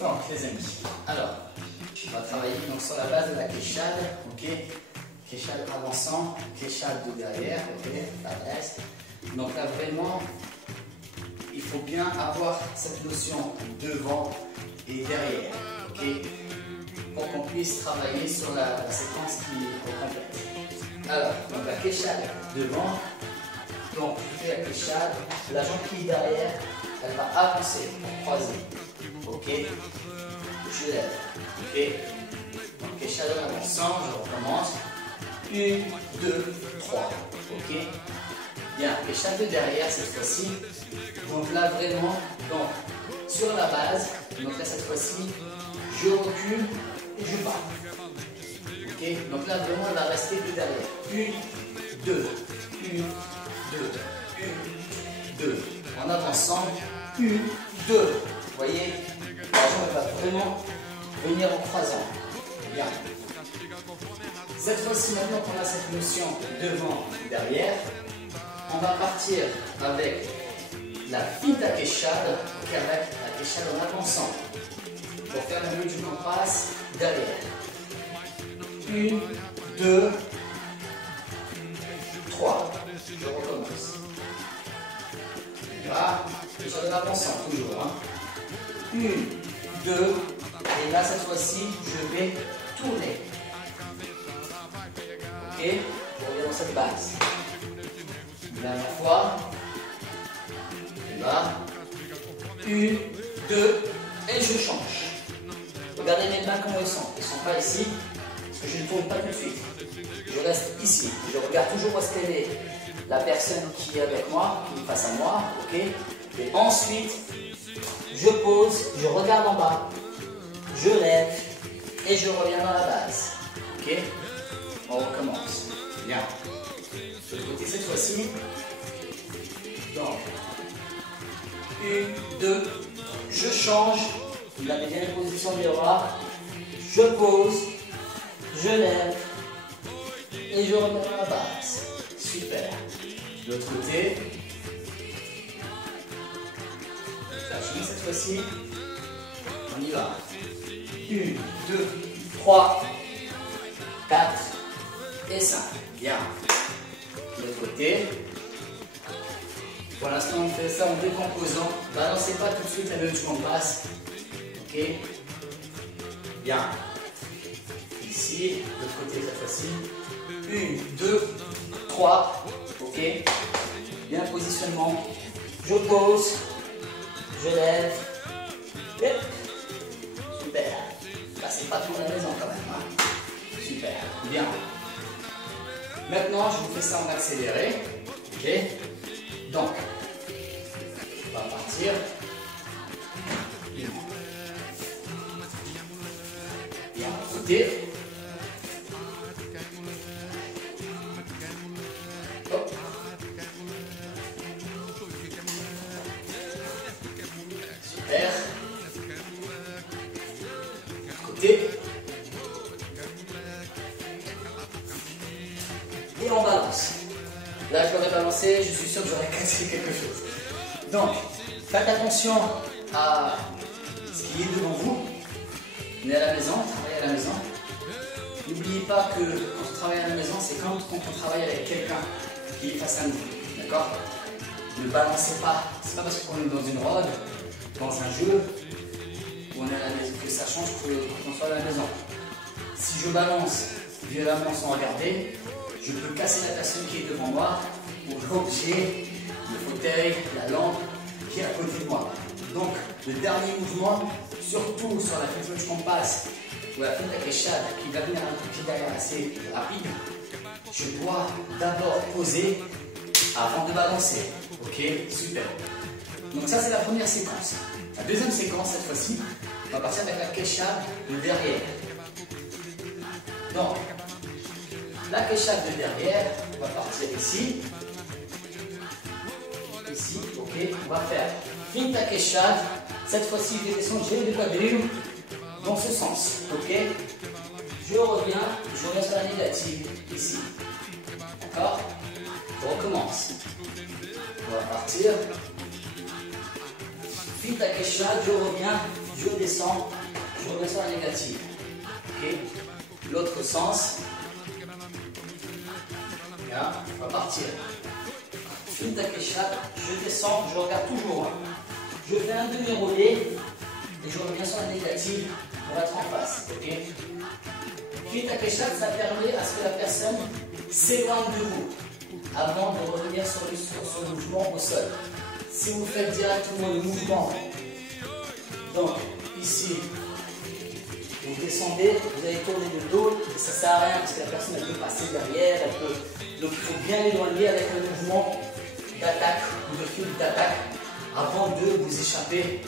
Donc les amis, alors on va travailler donc, sur la base de la quechade, ok, quechade avançant, quechade de derrière, ok, l'adresse. Donc là vraiment, il faut bien avoir cette notion devant et derrière, ok, pour qu'on puisse travailler sur la séquence qui est complète. Alors, donc la quechade devant, donc je fais la quechade, la jambe qui est derrière, elle va avancer pour croiser, ok, je lève, ok, donc quechade en avançant, je recommence, 1, 2, 3, ok, bien, quechade de derrière cette fois-ci, donc là vraiment, donc sur la base, donc là cette fois-ci, je recule et je pars. Ok, donc là vraiment elle va rester de derrière. 1, 2, 1, 2, 1, 2. En avançant, 1, 2. Vous voyez, la jambe va vraiment venir en croisant. Bien. Cette fois-ci, maintenant qu'on a cette notion devant et derrière, on va partir avec la finta quechade, avec la quechade en avançant. Pour faire le milieu du compas derrière. 1, 2, 3. Je recommence. Là, quechade en avançant toujours. Hein. 1, 2, et là cette fois-ci, je vais tourner. Ok, je reviens dans cette base. Dernière fois. Là. 1, 2, et je change. Regardez mes mains comment ils sont. Ils ne sont pas ici, parce que je ne tourne pas tout de suite. Je reste ici. Je regarde toujours où est la personne qui est avec moi, qui est face à moi, ok. Et ensuite, je pose, je regarde en bas, je lève et je reviens dans la base. Ok. On recommence. Bien. De l'autre côté cette fois-ci. Donc, 1, 2, je change. Vous avez bien la position des bras. Je pose, je lève et je reviens dans la base. Super. De l'autre côté. Lâchez cette fois-ci. On y va. 1, 2, 3, 4 et 5. Bien. De l'autre côté. Pour l'instant, on fait ça en décomposant. Balancez pas tout de suite la note qu'on passe. Ok. Bien. Ici, de l'autre côté cette fois-ci. 1, 2, 3. Ok. Bien positionnement. Je pose. Je lève. Et super. Là, c'est pas tout à la maison quand même. Hein. Super. Bien. Maintenant, je vous fais ça en accéléré. Ok. Donc, on va partir. Bien, côté. Hop. Super. Côté. Et on balance. Là, je l'aurais balancé, je suis sûr que j'aurais cassé quelque chose. Donc, faites attention à ce qui est devant vous. On est à la maison, on travaille à la maison. N'oubliez pas que quand on travaille à la maison, c'est comme quand on travaille avec quelqu'un qui est face à nous. D'accord? Ne balancez pas. C'est pas parce qu'on est dans une robe, dans un jeu, où on est à la maison, que ça change quand on soit à la maison. Si je balance violemment sans regarder, je peux casser la personne qui est devant moi ou l'objet, le fauteuil, la lampe qui est à côté de moi. Donc, le dernier mouvement, surtout sur la faible qu'on passe ou la finta quechade qui va venir un petit derrière assez rapide, je dois d'abord poser avant de balancer. Ok, super. Donc ça, c'est la première séquence. La deuxième séquence, cette fois-ci, on va partir avec la quechade de derrière. Donc, la quechade de derrière, on va partir ici. Ici, ok. On va faire finta quechade. Cette fois-ci, je vais descendre le quadrille dans ce sens, ok. Je reviens sur la négative, ici. D'accord. On recommence. On va partir. Finta quechade, je reviens je descends, je reviens sur la négative. Ok. L'autre sens. Bien, on va partir. Finta Keshat, je descends, je regarde toujours. Je fais un demi-relais et je reviens sur la négative pour être en face. Ok. Finta Keshat, ça permet à ce que la personne s'éloigne de vous avant de revenir sur le mouvement au sol. Si vous faites directement le mouvement, donc ici, vous descendez, vous allez tourner le dos, et ça ne sert à rien parce que la personne elle peut passer derrière, elle peut... Donc il faut bien l'éloigner avec le mouvement d'attaque ou de fil d'attaque avant de vous échapper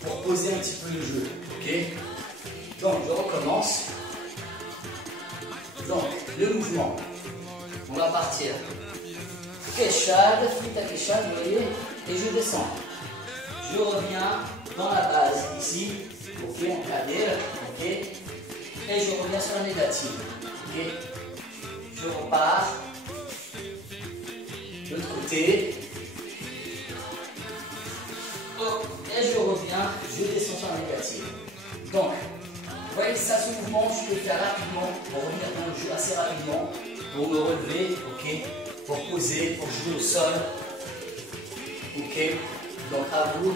pour poser un petit peu le jeu. Ok. Donc je recommence. Donc le mouvement, on va partir. Keshad, Finta Keshad, vous voyez, et je descends. Je reviens dans la base ici, ok, en cadre, ok, et je reviens sur la négative, ok. Je repars de l'autre côté, oh, et je reviens, je descends sur la négative. Donc, vous voyez ça, ce mouvement, je peux le faire rapidement pour revenir dans le jeu assez rapidement, pour me relever, ok. Pour poser, pour jouer au sol. Ok. Donc à vous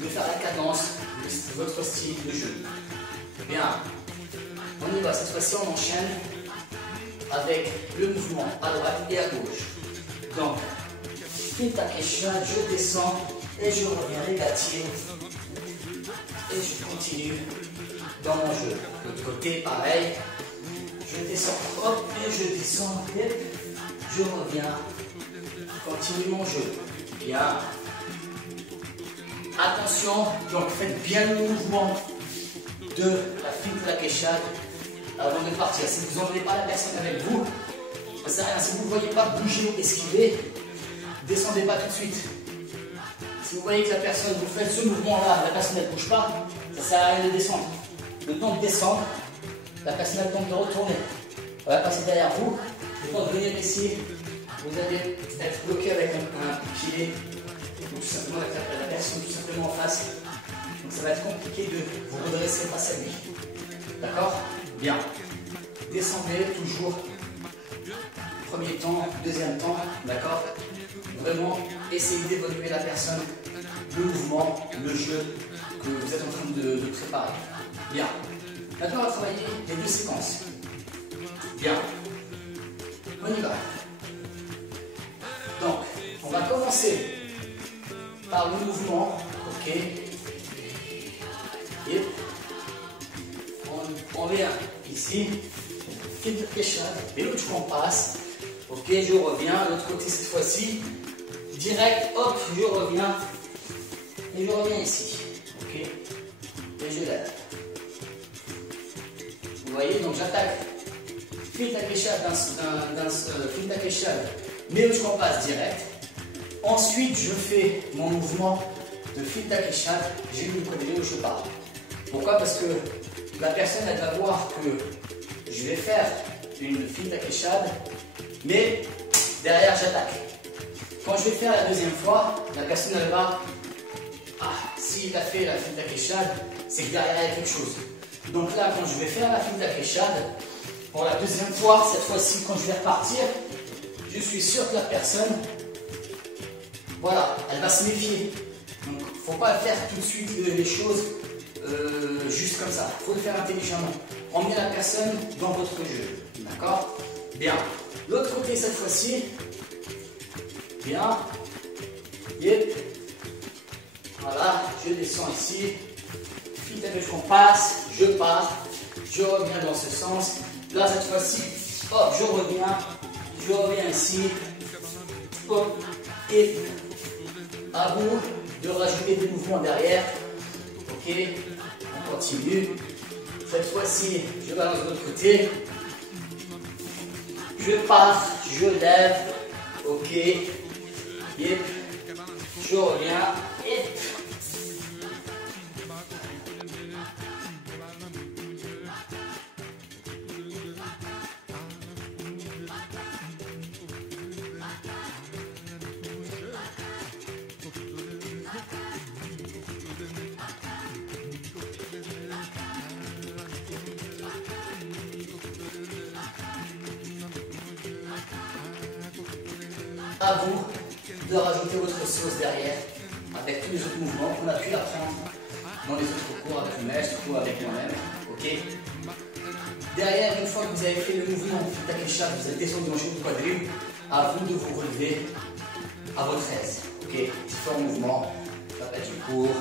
de faire la cadence de votre style de jeu. Bien. On y va. Cette fois-ci, on enchaîne avec le mouvement à droite et à gauche. Donc, Finta Keshat, je descends et je reviens négative. Et je continue dans mon jeu. De l'autre côté, pareil. Je descends, hop, et je descends. Et je reviens, continue mon jeu. Bien. Attention, donc faites bien le mouvement de la Finta Keshat avant de partir. Si vous n'emmenez pas la personne avec vous, ça ne sert à rien. Si vous ne voyez pas bouger ou esquiver, descendez pas tout de suite. Si vous voyez que la personne, vous faites ce mouvement-là, la personne ne bouge pas, ça ne sert à rien de descendre. Le temps de descendre, la personne a le temps de retourner. Elle va passer derrière vous. Et quand vous venez ici, vous allez être bloqué avec un pied, ou tout simplement avec la personne tout simplement en face. Donc ça va être compliqué de vous redresser face à lui. D'accord? Bien. Descendez toujours. Premier temps, deuxième temps. D'accord? Vraiment, essayez d'évoluer la personne, le mouvement, le jeu que vous êtes en train de préparer. Bien. Maintenant, on va travailler les deux séquences. Bien. On y va. Donc, on va commencer par le mouvement, ok. Et on vient ici, Finta Keshat, et l'autre on passe, ok, je reviens, l'autre côté cette fois-ci, direct, hop, je reviens, et je reviens ici, ok, et je lève. Vous voyez, donc j'attaque Finta Keshat, Finta Keshat, mais l'autre on passe direct. Ensuite, je fais mon mouvement de Finta Keshat, j'ai une côté où je pars. Pourquoi? Parce que la personne elle va voir que je vais faire une Finta Keshat, mais derrière j'attaque. Quand je vais faire la deuxième fois, la personne elle va, s'il a fait la Finta Keshat, c'est que derrière il y a quelque chose. Donc là, quand je vais faire la Finta Keshat, pour la deuxième fois, cette fois-ci, quand je vais repartir, je suis sûr que la personne, voilà, elle va se méfier. Donc, il ne faut pas faire tout de suite les choses juste comme ça. Il faut le faire intelligemment. Emmenez la personne dans votre jeu. D'accord? Bien. L'autre côté, cette fois-ci. Bien. Yep. Voilà, je descends ici. Finta Keshat, on passe, je pars, je reviens dans ce sens. Là, cette fois-ci, hop, je reviens ici. Hop, et à vous de rajouter des mouvements derrière. Ok, on continue. Cette fois-ci, je balance de l'autre côté. Je pars, je lève. Ok, yep. Je reviens. Et à vous de rajouter votre sauce derrière avec tous les autres mouvements qu'on a pu apprendre dans les autres cours avec le maître ou avec moi-même. Ok. Derrière, une fois que vous avez fait le mouvement Takesha, vous êtes descendu en genou quadrille, à vous de vous relever à votre aise. Ok. Différents mouvements, appel du cours,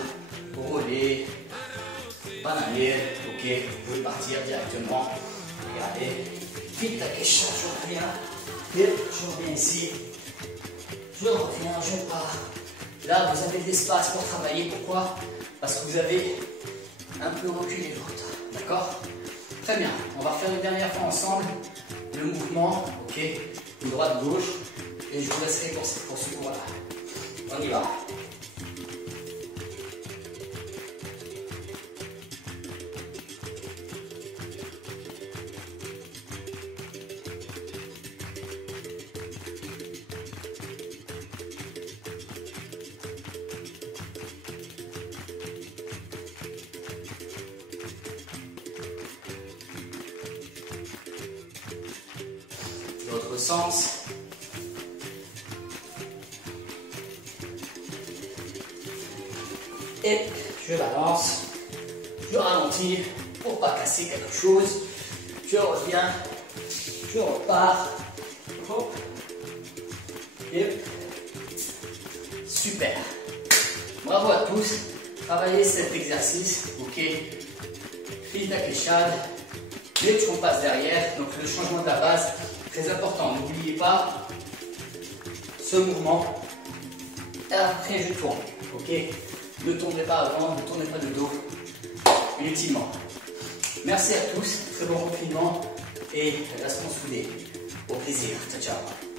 rouler, bananier. Ok. Vous pouvez partir directement. Regardez. Vite Takesha, je reviens. Et je reviens ici. Je reviens, je pars. Là, vous avez de l'espace pour travailler. Pourquoi? Parce que vous avez un peu reculé l'autre. D'accord? Très bien. On va faire une dernière fois ensemble le mouvement. Ok? Droite-gauche. Et je vous laisserai pour ce cours-là. On y va. L'autre sens. Et je balance, je ralentis pour pas casser quelque chose. Je reviens, je repars. Hop. Et super. Bravo à tous. Travaillez cet exercice. Ok. Fil Takeshad. Dès qu'on passe derrière, donc le changement de la base, très important. N'oubliez pas ce mouvement. Et après, je tourne. Ok. Ne tournez pas avant, ne tournez pas de dos. Inutilement. Merci à tous. Très bon confinement et restons soudés. Au plaisir. Ciao, ciao.